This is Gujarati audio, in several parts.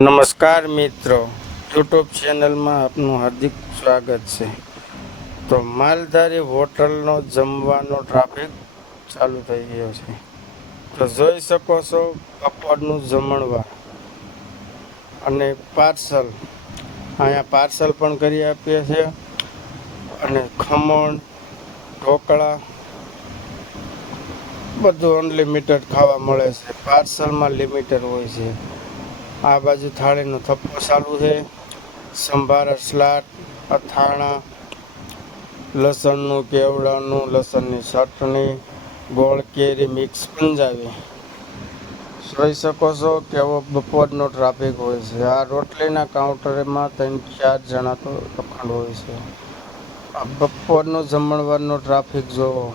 નમસ્કાર મિત્રો. યુટ્યુબ ચેનલમાં આપનું હાર્દિક સ્વાગત છે. તો માલધારી હોટલનો જમવાનો ટ્રાફિક ચાલુ થઈ ગયો છે. તો જોઈ શકો છો બપોરનું જમણવાર અને પાર્સલ અહીંયા પાર્સલ પણ કરી આપીએ છીએ અને ખમણ, ઢોકળા, બધું અનલિમિટેડ ખાવા મળે છે. પાર્સલમાં લિમિટેડ હોય છે. આ બાજુ થાળીનો થપ્પો ચાલુ છે. સંભાર સ્લાટ અથાણા, લસણનું, કેવડાનું, લસણની ચટણી, ગોળ, કેરી મિક્સ પંજાબી જોઈ શકો છો કેવો બપોરનો ટ્રાફિક હોય છે. આ રોટલીના કાઉન્ટરમાં ત્રણ ચાર જણા તો અખંડ હોય છે. આ બપોરનો જમણવારનો ટ્રાફિક જોવો.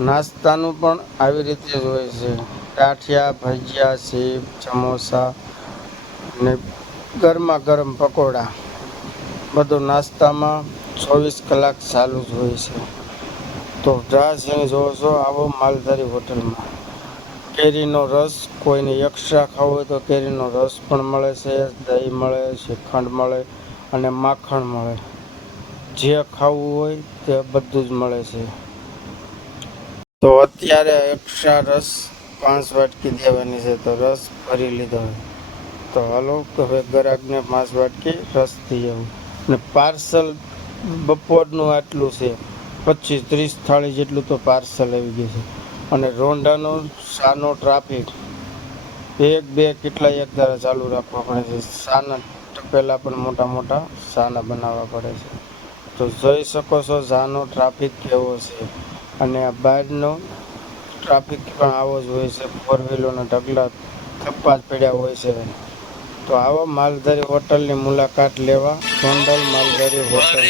નાસ્તાનું પણ આવી રીતે જ હોય છે. ગાંઠિયા ભજીયા સેબ સમોસા ને ગરમા ગરમ પકોડા. બધું નાસ્તામાં ચોવીસ કલાક ચાલુ જ હોય છે. તો રાહ જોવો છો આવો માલધારી હોટલમાં. કેરીનો રસ કોઈને એક્સ્ટ્રા ખાવો હોય તો કેરીનો રસ પણ મળે છે, દહીં મળે, શ્રીખંડ મળે અને માખણ મળે. જે ખાવું હોય તે બધું જ મળે છે. તો અત્યારે એક્સ્ટ્રા રસ પાંચ વાટકી દેવાની છે તો રસ ભરી લીધો. છે તો હાલો હવે ગરાગને પાંચ વાટકી, રસ થઈ જવું ને પાર્સલ બપોરનું આટલું છે, પચીસ ત્રીસ થાળી જેટલું તો પાર્સલ આવી ગયું છે. અને રોંડાનો શાનો ટ્રાફિક. એક, બે કેટલા એક ધારા ચાલુ રાખવા પડે છે. શાના ટપેલા પણ મોટા મોટા શાના બનાવવા પડે છે. તો જોઈ શકો છો સાનો ટ્રાફિક કેવો છે. અને આ બહારનો ટ્રાફિક પણ આવો જ હોય છે. ફોર વ્હીલોના ઢગલા થપ્પા જ પડ્યા હોય છે. તો આવો માલધારી હોટલની મુલાકાત લેવા ગોંડલ માલધારી હોટલ.